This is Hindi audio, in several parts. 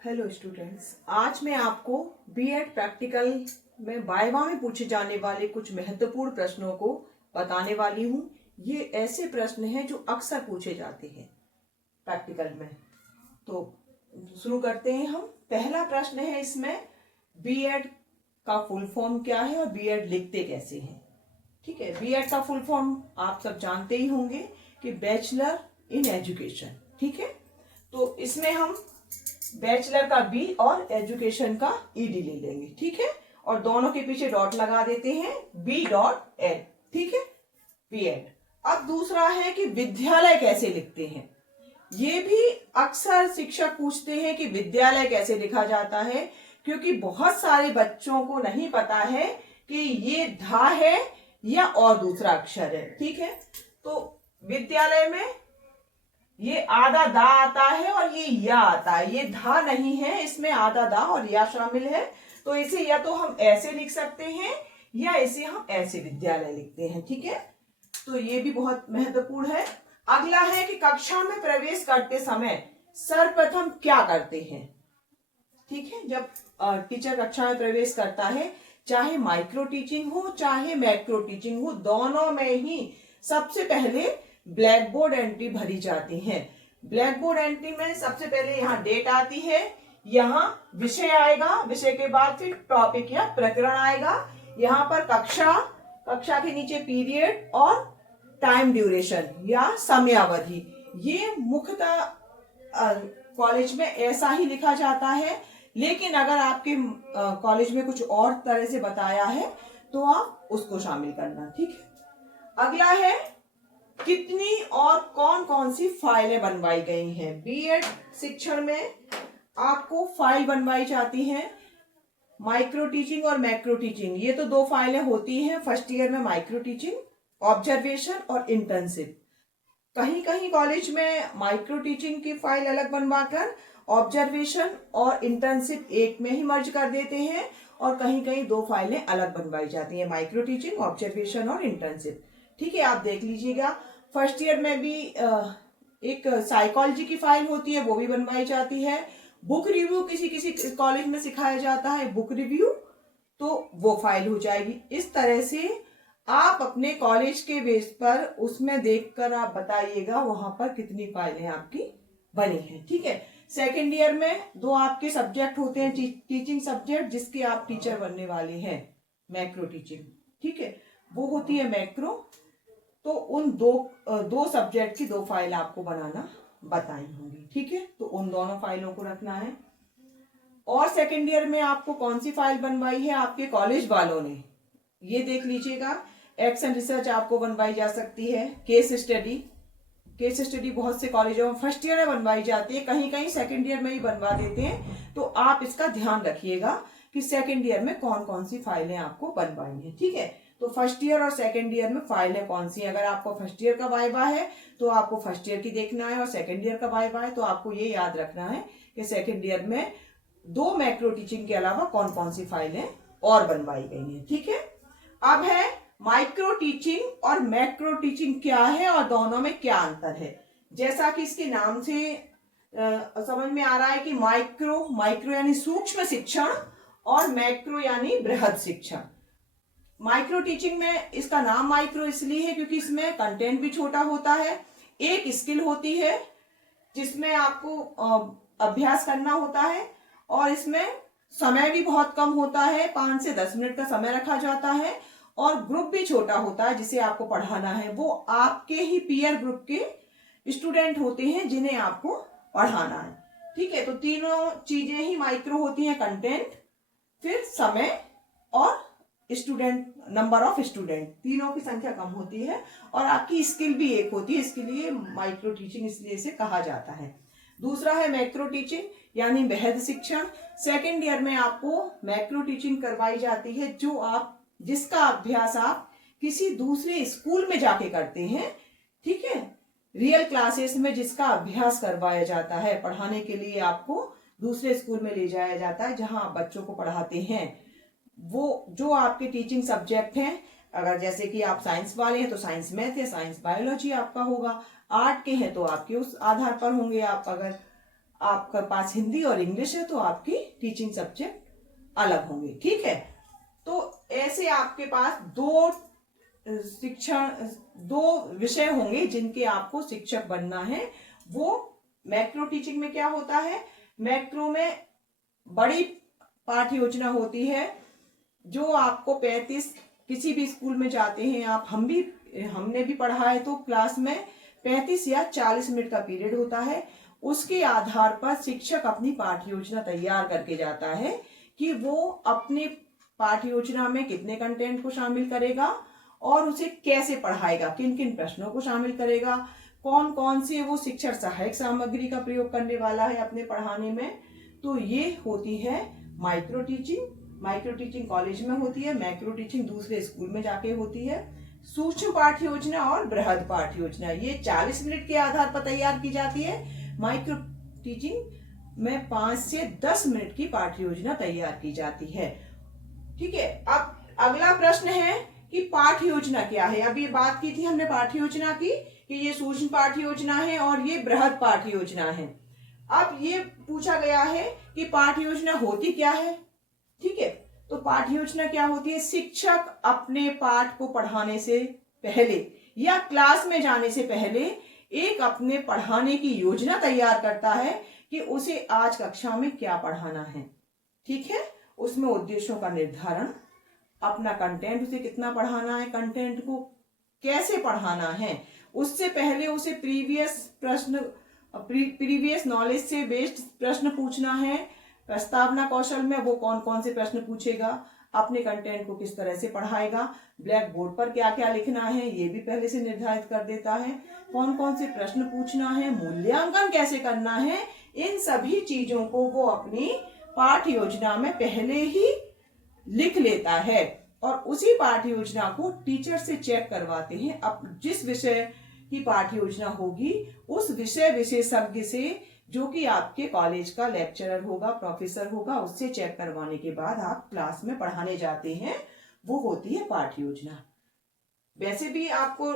हेलो स्टूडेंट्स, आज मैं आपको बीएड प्रैक्टिकल में वाइवा में पूछे जाने वाले कुछ महत्वपूर्ण प्रश्नों को बताने वाली हूँ। ये ऐसे प्रश्न हैं जो अक्सर पूछे जाते हैं प्रैक्टिकल में। तो शुरू करते हैं हम। पहला प्रश्न है इसमें, बीएड का फुल फॉर्म क्या है और बीएड लिखते कैसे हैं। ठीक है, बीएड का फुल फॉर्म आप सब जानते ही होंगे कि बैचलर इन एजुकेशन। ठीक है, तो इसमें हम बैचलर का बी और एजुकेशन का ईडी ले लेंगे। ठीक है, और दोनों के पीछे डॉट लगा देते हैं, बी डॉट एड। ठीक है, बी एड। अब दूसरा है कि विद्यालय कैसे लिखते हैं। ये भी अक्सर शिक्षक पूछते हैं कि विद्यालय कैसे लिखा जाता है, क्योंकि बहुत सारे बच्चों को नहीं पता है कि ये धा है या और दूसरा अक्षर है। ठीक है, तो विद्यालय में ये आधा दा आता है और ये या आता है, ये धा नहीं है, इसमें आधा दा और या शामिल है। तो इसे या तो हम ऐसे लिख सकते हैं या इसे हम ऐसे विद्यालय लिखते हैं। ठीक है, तो ये भी बहुत महत्वपूर्ण है। अगला है कि कक्षा में प्रवेश करते समय सर्वप्रथम क्या करते हैं। ठीक है, जब टीचर कक्षा में प्रवेश करता है, चाहे माइक्रो टीचिंग हो चाहे मैक्रो टीचिंग हो, दोनों में ही सबसे पहले ब्लैक बोर्ड एंट्री भरी जाती है। ब्लैक बोर्ड एंट्री में सबसे पहले यहाँ डेट आती है, यहाँ विषय आएगा, विषय के बाद फिर टॉपिक या प्रकरण आएगा, यहाँ पर कक्षा के नीचे पीरियड और टाइम ड्यूरेशन या समयावधि। ये मुख्यतः कॉलेज में ऐसा ही लिखा जाता है, लेकिन अगर आपके कॉलेज में कुछ और तरह से बताया है तो आप उसको शामिल करना। ठीक है, अगला है कितनी और कौन कौन सी फाइलें बनवाई गई हैं। बीएड शिक्षण में आपको फाइल बनवाई जाती हैं, माइक्रो टीचिंग और मैक्रो टीचिंग। ये तो दो फाइलें होती हैं फर्स्ट ईयर में, माइक्रो टीचिंग, ऑब्जर्वेशन और इंटर्नशिप। कहीं कहीं कॉलेज में माइक्रो टीचिंग की फाइल अलग बनवाकर ऑब्जर्वेशन और इंटर्नशिप एक में ही मर्ज कर देते हैं, और कहीं कहीं दो फाइलें अलग बनवाई जाती हैं, माइक्रो टीचिंग, ऑब्जर्वेशन और इंटर्नशिप। ठीक है, आप देख लीजिएगा। फर्स्ट ईयर में भी एक साइकोलॉजी की फाइल होती है, वो भी बनवाई जाती है। बुक रिव्यू किसी किसी कॉलेज में सिखाया जाता है, बुक रिव्यू, तो वो फाइल हो जाएगी। इस तरह से आप अपने कॉलेज के बेस पर उसमें देखकर आप बताइएगा वहां पर कितनी फाइलें आपकी बनी हैं। ठीक है, सेकेंड ईयर में दो आपके सब्जेक्ट होते हैं टीचिंग सब्जेक्ट, जिसके आप टीचर बनने वाले हैं, मैक्रो टीचिंग। ठीक है, वो होती है मैक्रो। तो उन दो सब्जेक्ट की दो फाइल आपको बनाना बताई होंगी। ठीक है, तो उन दोनों फाइलों को रखना है। और सेकेंड ईयर में आपको कौन सी फाइल बनवाई है आपके कॉलेज वालों ने, ये देख लीजिएगा। एक्शन रिसर्च आपको बनवाई जा सकती है, केस स्टडी बहुत से कॉलेजों में फर्स्ट ईयर में बनवाई जाती है, कहीं कहीं सेकेंड ईयर में ही बनवा देते हैं। तो आप इसका ध्यान रखिएगा कि सेकेंड ईयर में कौन कौन सी फाइलें आपको बनवाई है। ठीक है, तो फर्स्ट ईयर और सेकेंड ईयर में फाइलें कौन सी, अगर आपको फर्स्ट ईयर का वाइवा है तो आपको फर्स्ट ईयर की देखना है, और सेकेंड ईयर का वाइवा है तो आपको ये याद रखना है कि सेकेंड ईयर में दो मैक्रो टीचिंग के अलावा कौन कौन सी फाइलें और बनवाई गई हैं। ठीक है, अब है माइक्रो टीचिंग और मैक्रो टीचिंग क्या है और दोनों में क्या अंतर है। जैसा कि इसके नाम से समझ में आ रहा है कि माइक्रो यानी सूक्ष्म शिक्षण और मैक्रो यानी बृहद शिक्षण। माइक्रो टीचिंग में इसका नाम माइक्रो इसलिए है क्योंकि इसमें कंटेंट भी छोटा होता है, एक स्किल होती है जिसमें आपको अभ्यास करना होता है, और इसमें समय भी बहुत कम होता है, 5 से 10 मिनट का समय रखा जाता है, और ग्रुप भी छोटा होता है जिसे आपको पढ़ाना है। वो आपके ही पीयर ग्रुप के स्टूडेंट होते हैं जिन्हें आपको पढ़ाना है। ठीक है, तो तीनों चीजें ही माइक्रो होती हैं, कंटेंट, फिर समय और स्टूडेंट, नंबर ऑफ स्टूडेंट, तीनों की संख्या कम होती है, और आपकी स्किल भी एक होती है, इसके लिए माइक्रो टीचिंग इसलिए इसे कहा जाता है। दूसरा है मैक्रो टीचिंग यानी बृहद शिक्षण। सेकेंड ईयर में आपको मैक्रो टीचिंग करवाई जाती है, जिसका अभ्यास आप किसी दूसरे स्कूल में जाके करते हैं। ठीक है, रियल क्लासेस में जिसका अभ्यास करवाया जाता है, पढ़ाने के लिए आपको दूसरे स्कूल में ले जाया जाता है जहां आप बच्चों को पढ़ाते हैं। वो जो आपके टीचिंग सब्जेक्ट हैं, अगर जैसे कि आप साइंस वाले हैं तो साइंस मैथ है, साइंस बायोलॉजी आपका होगा, आर्ट के हैं तो आपके उस आधार पर होंगे। आप अगर आपके पास हिंदी और इंग्लिश है तो आपकी टीचिंग सब्जेक्ट अलग होंगे। ठीक है, तो ऐसे आपके पास दो विषय होंगे जिनके आपको शिक्षक बनना है। वो मैक्रो टीचिंग में क्या होता है, मैक्रो में बड़ी पाठ योजना होती है जो आपको 35, किसी भी स्कूल में जाते हैं आप, हमने भी पढ़ा है, तो क्लास में 35 या 40 मिनट का पीरियड होता है। उसके आधार पर शिक्षक अपनी पाठ योजना तैयार करके जाता है कि वो अपने पाठ योजना में कितने कंटेंट को शामिल करेगा और उसे कैसे पढ़ाएगा, किन किन प्रश्नों को शामिल करेगा, कौन कौन से वो शिक्षण सहायक सामग्री का प्रयोग करने वाला है अपने पढ़ाने में। तो ये होती है micro teaching. Micro teaching college में होती है, मैक्रो टीचिंग दूसरे स्कूल में जाके होती है। सूक्ष्म पाठ योजना और बृहद पाठ योजना ये 40 मिनट के आधार पर तैयार की जाती है। माइक्रो टीचिंग में 5 से 10 मिनट की पाठ योजना तैयार की जाती है। ठीक है, अब अगला प्रश्न है कि पाठ योजना क्या है। अभी बात की थी हमने पाठ योजना की कि ये सूक्ष्म पाठ योजना है और ये बृहद पाठ योजना है। अब ये पूछा गया है कि पाठ योजना होती क्या है। ठीक है, तो पाठ योजना क्या होती है, शिक्षक अपने पाठ को पढ़ाने से पहले या क्लास में जाने से पहले एक अपने पढ़ाने की योजना तैयार करता है कि उसे आज कक्षा में क्या पढ़ाना है। ठीक है, उसमें उद्देश्यों का निर्धारण, अपना कंटेंट उसे कितना पढ़ाना है, कंटेंट को कैसे पढ़ाना है, उससे पहले उसे प्रीवियस नॉलेज से बेस्ड प्रश्न पूछना है। प्रस्तावना कौशल में वो कौन कौन से प्रश्न पूछेगा, अपने कंटेंट को किस तरह से पढ़ाएगा, ब्लैक बोर्ड पर क्या क्या लिखना है ये भी पहले से निर्धारित कर देता है, कौन कौन से प्रश्न पूछना है, मूल्यांकन कैसे करना है, इन सभी चीजों को वो अपनी पाठ योजना में पहले ही लिख लेता है और उसी पाठ योजना को टीचर से चेक करवाते हैं। अब जिस विषय की पाठ योजना होगी उस विषय विशेषज्ञ से, जो कि आपके कॉलेज का लेक्चरर होगा, प्रोफेसर होगा, उससे चेक करवाने के बाद आप क्लास में पढ़ाने जाते हैं, वो होती है पाठ योजना। वैसे भी आपको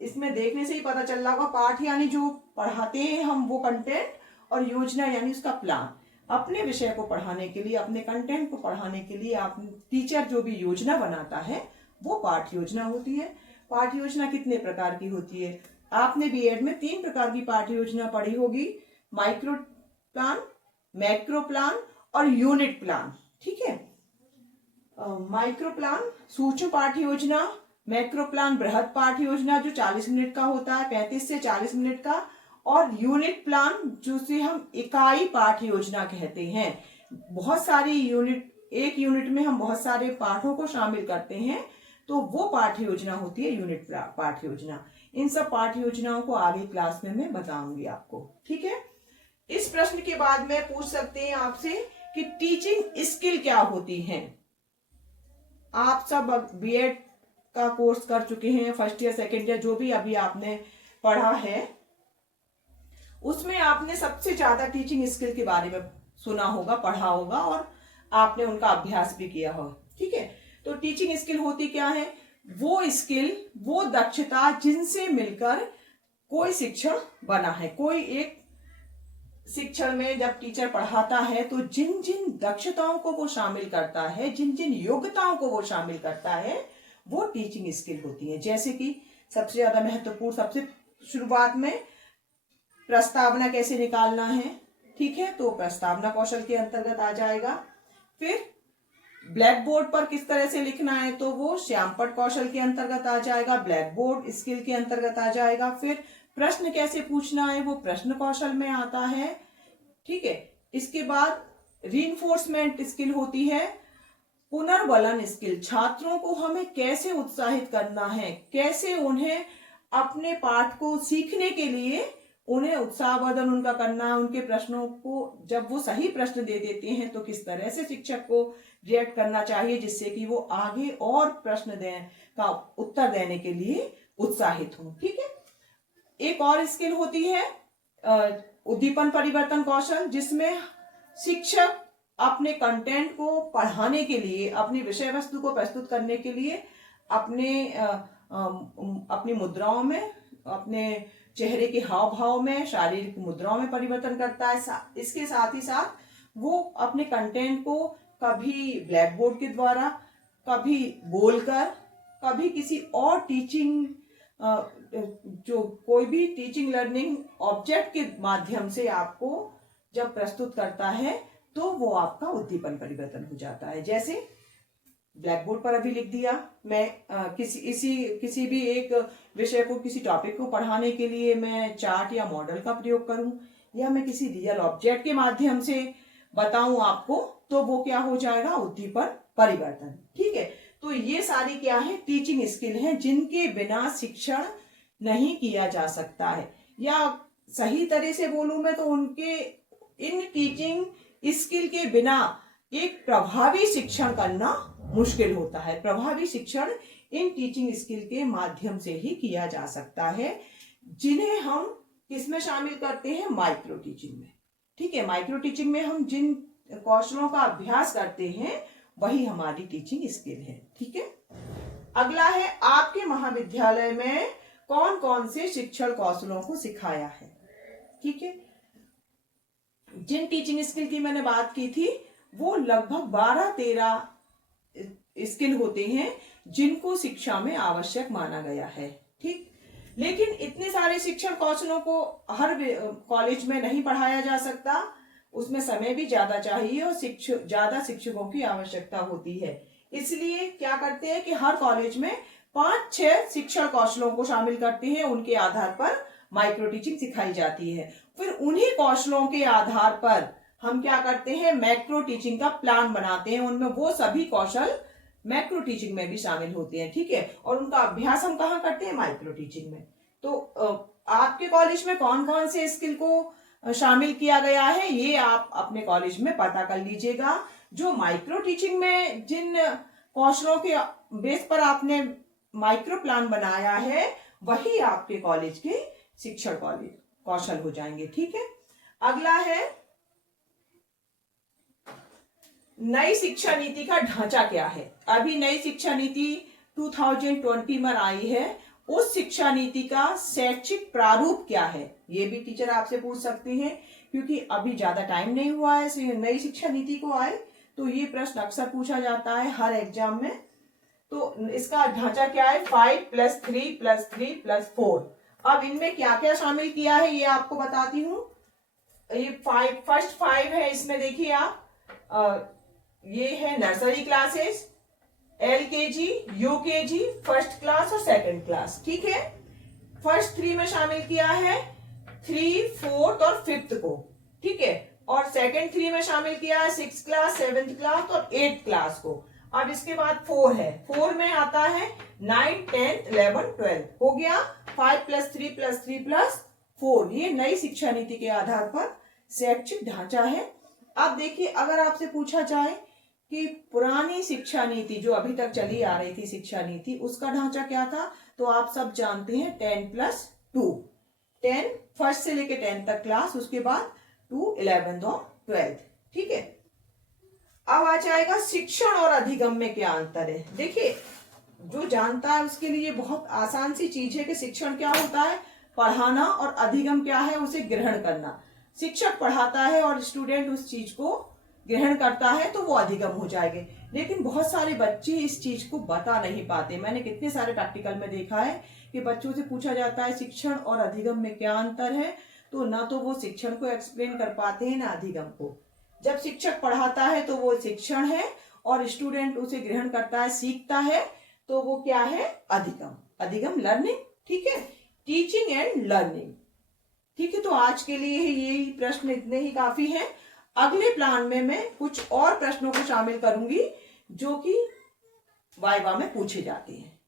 इसमें देखने से ही पता चल रहा होगा, पाठ यानी जो पढ़ाते हैं हम वो कंटेंट, और योजना यानी उसका प्लान। अपने विषय को पढ़ाने के लिए, अपने कंटेंट को पढ़ाने के लिए आप टीचर जो भी योजना बनाता है वो पाठ योजना होती है। पाठ योजना कितने प्रकार की होती है, आपने बीएड में 3 प्रकार की पाठ योजना पढ़ी होगी, माइक्रो प्लान, मैक्रो प्लान और यूनिट प्लान। ठीक है, माइक्रो प्लान सूक्ष्म पाठ योजना, मैक्रो प्लान बृहद पाठ योजना जो 40 मिनट का होता है, 35 से 40 मिनट का, और यूनिट प्लान जिसे हम इकाई पाठ योजना कहते हैं। बहुत सारी यूनिट, एक यूनिट में हम बहुत सारे पाठों को शामिल करते हैं, तो वो पाठ योजना होती है यूनिट पाठ योजना। इन सब पाठ योजनाओं को आगे क्लास में मैं बताऊंगी आपको। ठीक है, इस प्रश्न के बाद में पूछ सकते हैं आपसे कि टीचिंग स्किल क्या होती है। आप सब बीएड का कोर्स कर चुके हैं, फर्स्ट ईयर सेकेंड ईयर जो भी अभी आपने पढ़ा है, उसमें आपने सबसे ज्यादा टीचिंग स्किल के बारे में सुना होगा, पढ़ा होगा और आपने उनका अभ्यास भी किया होगा। ठीक है, तो टीचिंग स्किल होती क्या है, वो स्किल, वो दक्षता जिनसे मिलकर कोई शिक्षण बना है। कोई एक शिक्षण में जब टीचर पढ़ाता है तो जिन जिन दक्षताओं को वो शामिल करता है, जिन जिन योग्यताओं को वो शामिल करता है, वो टीचिंग स्किल होती है। जैसे कि सबसे ज्यादा महत्वपूर्ण, सबसे शुरुआत में प्रस्तावना कैसे निकालना है। ठीक है, तो प्रस्तावना कौशल के अंतर्गत आ जाएगा। फिर ब्लैक बोर्ड पर किस तरह से लिखना है, तो वो श्यामपट्ट कौशल के अंतर्गत आ जाएगा, ब्लैक बोर्ड स्किल के अंतर्गत आ जाएगा। फिर प्रश्न कैसे पूछना है, वो प्रश्न कौशल में आता है। ठीक है, इसके बाद रीइंफोर्समेंट स्किल होती है, पुनर्बलन स्किल, छात्रों को हमें कैसे उत्साहित करना है, कैसे उन्हें अपने पाठ को सीखने के लिए उन्हें उत्साहवर्धन उनका करना, उनके प्रश्नों को जब वो सही प्रश्न दे देते हैं तो किस तरह से शिक्षक को रिएक्ट करना चाहिए जिससे कि वो आगे और प्रश्न का उत्तर देने के लिए उत्साहित हो। ठीक है, एक और स्किल होती है उद्दीपन परिवर्तन कौशल, जिसमें शिक्षक अपने कंटेंट को पढ़ाने के लिए, अपनी विषय वस्तु को प्रस्तुत करने के लिए अपनी मुद्राओं में, अपने चेहरे के हाव भाव में, शारीरिक मुद्राओं में परिवर्तन करता है। इसके साथ ही साथ वो अपने कंटेंट को कभी ब्लैक बोर्ड के द्वारा, कभी बोलकर, कभी किसी और टीचिंग जो कोई भी टीचिंग लर्निंग ऑब्जेक्ट के माध्यम से आपको जब प्रस्तुत करता है तो वो आपका उद्दीपन परिवर्तन हो जाता है। जैसे ब्लैक बोर्ड पर अभी लिख दिया, मैं किसी भी एक विषय को, किसी टॉपिक को पढ़ाने के लिए मैं चार्ट या मॉडल का प्रयोग करूं, या मैं किसी रियल ऑब्जेक्ट के माध्यम से बताऊं आपको, तो वो क्या हो जाएगा, उद्दीपन परिवर्तन। ठीक है, तो ये सारी क्या है, टीचिंग स्किल है जिनके बिना शिक्षण नहीं किया जा सकता है, या सही तरह से बोलूं मैं तो उनके इन टीचिंग स्किल के बिना एक प्रभावी शिक्षण करना मुश्किल होता है। प्रभावी शिक्षण इन टीचिंग स्किल के माध्यम से ही किया जा सकता है, जिन्हें हम किसमें शामिल करते हैं, माइक्रो टीचिंग में। ठीक है, माइक्रो टीचिंग में हम जिन कौशलों का अभ्यास करते हैं वही हमारी टीचिंग स्किल है। ठीक है, अगला है, आपके महाविद्यालय में कौन कौन से शिक्षण कौशलों को सिखाया है। ठीक है, जिन टीचिंग स्किल की मैंने बात की थी वो लगभग 12-13 स्किल होते हैं जिनको शिक्षा में आवश्यक माना गया है। ठीक, लेकिन इतने सारे शिक्षण कौशलों को हर कॉलेज में नहीं पढ़ाया जा सकता, उसमें समय भी ज्यादा चाहिए और ज्यादा शिक्षकों की आवश्यकता होती है। इसलिए क्या करते हैं कि हर कॉलेज में 5-6 शिक्षण कौशलों को शामिल करते हैं, उनके आधार पर माइक्रो टीचिंग सिखाई जाती है। फिर उन्हीं कौशलों के आधार पर हम क्या करते हैं, मैक्रो टीचिंग का प्लान बनाते हैं, उनमें वो सभी कौशल मैक्रो टीचिंग में भी शामिल होते हैं। ठीक है, और उनका अभ्यास हम कहाँ करते हैं, माइक्रो टीचिंग में। तो आपके कॉलेज में कौन कौन से स्किल को शामिल किया गया है ये आप अपने कॉलेज में पता कर लीजिएगा। जो माइक्रो टीचिंग में जिन कौशलों के बेस पर आपने माइक्रो प्लान बनाया है वही आपके कॉलेज के शिक्षण कौशल हो जाएंगे। ठीक है, अगला है, नई शिक्षा नीति का ढांचा क्या है। अभी नई शिक्षा नीति 2020 में आई है, उस शिक्षा नीति का शैक्षिक प्रारूप क्या है, ये भी टीचर आपसे पूछ सकते हैं, क्योंकि अभी ज्यादा टाइम नहीं हुआ है नई शिक्षा नीति को आए, तो ये प्रश्न अक्सर पूछा जाता है हर एग्जाम में। तो इसका ढांचा क्या है, 5+3+3+4। अब इनमें क्या क्या शामिल किया है ये आपको बताती हूँ। ये फर्स्ट 5 है, इसमें देखिए आप, ये है nursery classes, LKG, UKG, first class और सेकंड क्लास। ठीक है, फर्स्ट 3 में शामिल किया है 3, 4 और 5th को। ठीक है, और सेकंड 3 में शामिल किया है 6th क्लास, 7th क्लास और 8th क्लास को। अब इसके बाद 4 है, 4 में आता है 9, 10, 11, 12। हो गया 5+3+3+4। ये नई शिक्षा नीति के आधार पर शैक्षिक ढांचा है। अब देखिए, अगर आपसे पूछा जाए कि पुरानी शिक्षा नीति जो अभी तक चली आ रही थी शिक्षा नीति, उसका ढांचा क्या था, तो आप सब जानते हैं 10+2। 10 फर्स्ट से लेके 10 तक क्लास, उसके बाद 2, 11 और 12। ठीक है, अब आ जाएगा शिक्षण और अधिगम में क्या अंतर है। देखिए, जो जानता है उसके लिए बहुत आसान सी चीज है कि शिक्षण क्या होता है, पढ़ाना, और अधिगम क्या है, उसे ग्रहण करना। शिक्षक पढ़ाता है और स्टूडेंट उस चीज को ग्रहण करता है तो वो अधिगम हो जाएंगे। लेकिन बहुत सारे बच्चे इस चीज को बता नहीं पाते। मैंने कितने सारे प्रैक्टिकल में देखा है कि बच्चों से पूछा जाता है शिक्षण और अधिगम में क्या अंतर है, तो ना तो वो शिक्षण को एक्सप्लेन कर पाते हैं ना अधिगम को। जब शिक्षक पढ़ाता है तो वो शिक्षण है, और स्टूडेंट उसे ग्रहण करता है, सीखता है, तो वो क्या है, अधिगम। अधिगम लर्निंग। ठीक है, टीचिंग एंड लर्निंग। ठीक है, तो आज के लिए यही प्रश्न इतने ही काफी हैं। अगले प्लान में मैं कुछ और प्रश्नों को शामिल करूंगी जो कि वाइवा में पूछे जाते हैं।